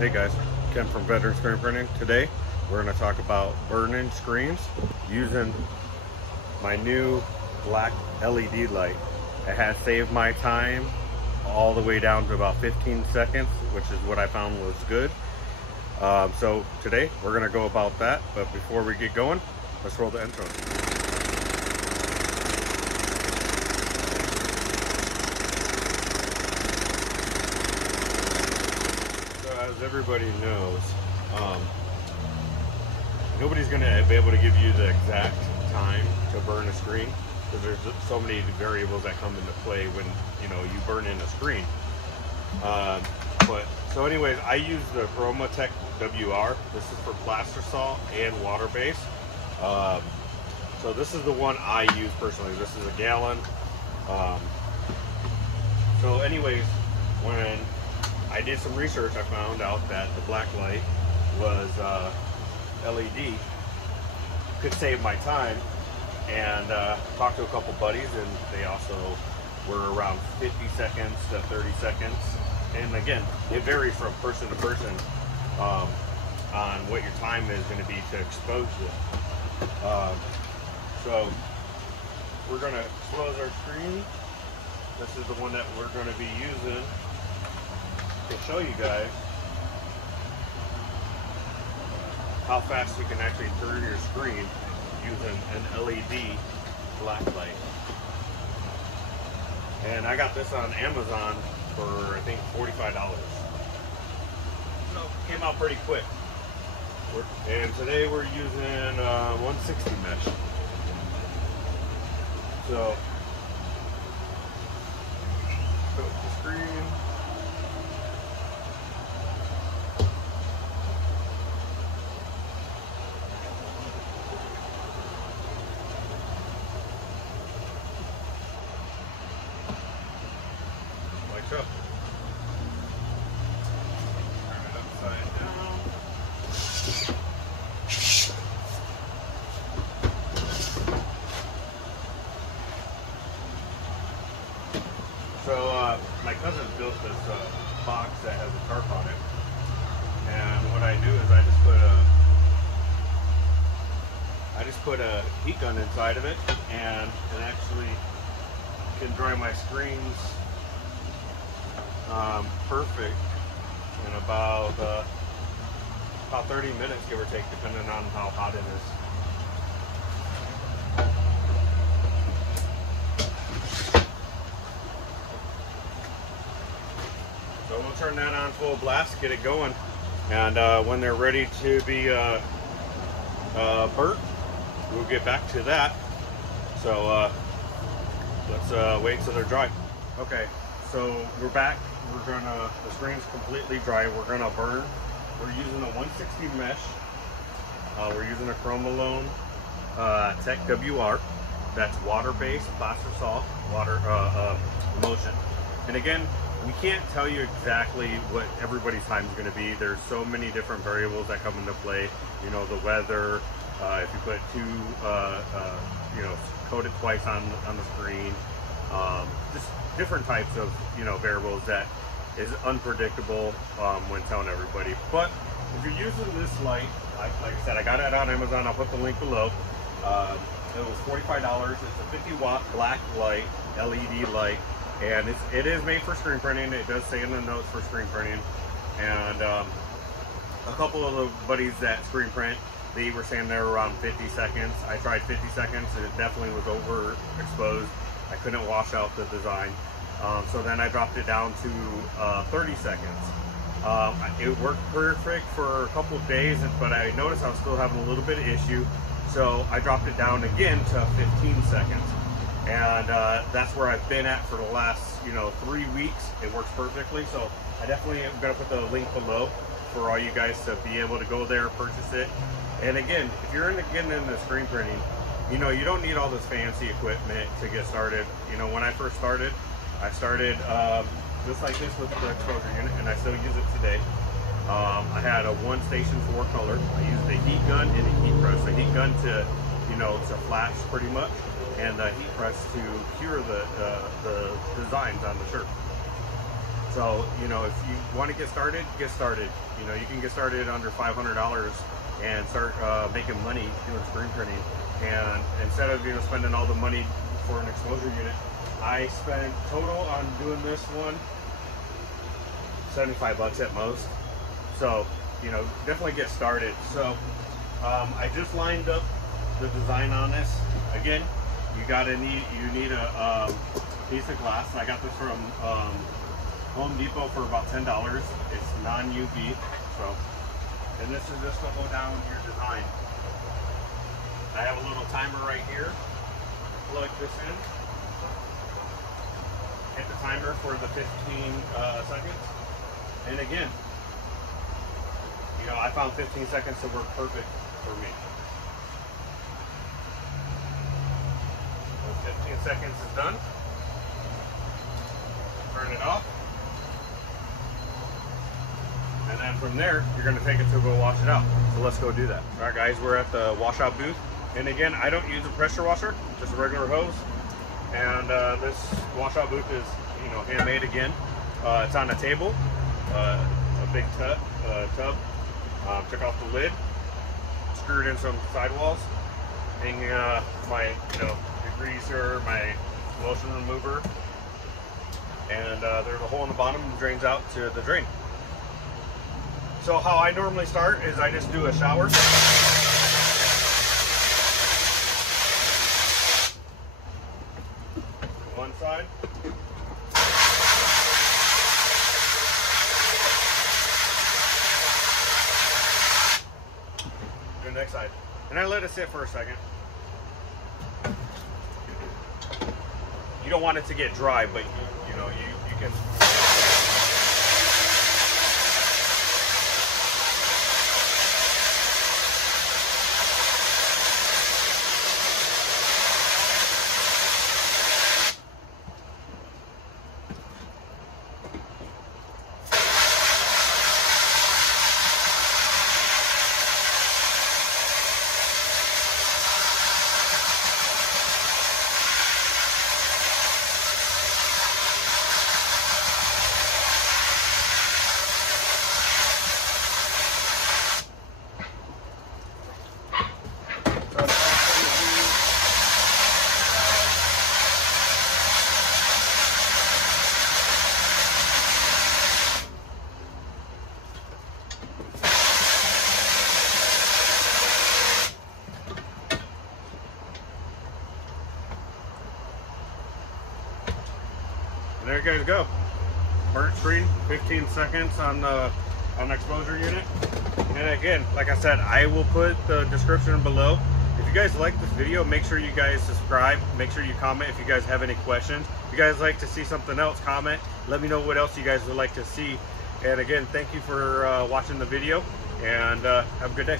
Hey guys, Ken from Veteran Screen Printing. Today we're going to talk about burn-in screens using my new black LED light. It has saved my time all the way down to about 15 seconds, which is what I found was good. So today we're going to go about that, but before we get going, let's roll the intro. As everybody knows, nobody's going to be able to give you the exact time to burn a screen because there's so many variables that come into play when you burn in a screen. So anyways, I use the Tech WR. This is for plaster salt and water base. So this is the one I use personally. This is a gallon. So anyways, when I did some research, I found out that the black light was LED, could save my time, and talked to a couple buddies, and they also were around 50 seconds to 30 seconds. And again, it varies from person to person on what your time is going to be to expose it. So we're going to close our screen. This is the one that we're going to be using to show you guys how fast you can actually burn your screen using an LED black light. And I got this on Amazon for I think $45. So it came out pretty quick. And today we're using 160 mesh. So the screen. Up. Turn it upside down. So my cousin built this box that has a tarp on it, and what I do is I just put a heat gun inside of it, and it actually can dry my screens perfect in about 30 minutes, give or take, depending on how hot it is. So we'll turn that on full blast, get it going, and when they're ready to be burnt, we'll get back to that. So let's wait till they're dry. Okay, so we're back. The screen's completely dry. We're gonna burn. We're using a 160 mesh. We're using a Chromalone Tech WR. That's water-based, plaster salt, water emulsion. And again, we can't tell you exactly what everybody's time is gonna be. There's so many different variables that come into play. The weather, if you put coat it twice on the screen, just different types of variables that is unpredictable when telling everybody. But if you're using this light, like I said, I got it on Amazon. I'll put the link below. It was $45. It's a 50-watt black light, LED light, and it is made for screen printing. It does say in the notes for screen printing. And a couple of the buddies that screen print, they were saying they're around 50 seconds. I tried 50 seconds, and it definitely was overexposed. I couldn't wash out the design. So then I dropped it down to 30 seconds. It worked perfect for a couple of days, but I noticed I was still having a little bit of issue. So I dropped it down again to 15 seconds. And that's where I've been at for the last 3 weeks. It works perfectly. So I definitely am going to put the link below for all you guys to be able to go there, purchase it. And again, if you're getting into screen printing, you don't need all this fancy equipment to get started. When I first started, I started just like this with the exposure unit, and I still use it today. I had a 1-station 4-color. I used a heat gun and a heat press. The heat gun to flash pretty much, and the heat press to cure the designs on the shirt. So, you know, if you want to get started, get started. You know, you can get started under $500 and start making money doing screen printing. And instead of, you know, spending all the money for an exposure unit, I spent total on doing this one $75 at most. So, you know, definitely get started. So I just lined up the design on this. Again, you need a piece of glass. I got this from Home Depot for about $10. It's non-UV. So, and this is just to hold down your design. I have a little timer right here. Plug this in. Hit the timer for the 15 seconds. And again, you know, I found 15 seconds to work perfect for me. When 15 seconds is done, turn it off. And then from there, you're going to take it to go wash it out. So let's go do that. All right, guys, we're at the washout booth. And again, I don't use a pressure washer, just a regular hose. And this washout booth is, you know, handmade again. It's on a table, a big tub. Took off the lid, screwed in some sidewalls, hanging my, you know, degreaser, my motion remover, and there's a hole in the bottom that drains out to the drain. So how I normally start is I just do a shower. One side. Do the next side. And I let it sit for a second. You don't want it to get dry, but you know, you can. There you guys go. Burnt screen, 15 seconds on the exposure unit. And again, like I said, I will put the description below. If you guys like this video, make sure you guys subscribe. Make sure you comment if you guys have any questions. If you guys like to see something else, comment. Let me know what else you guys would like to see. And again, thank you for watching the video, and have a good day.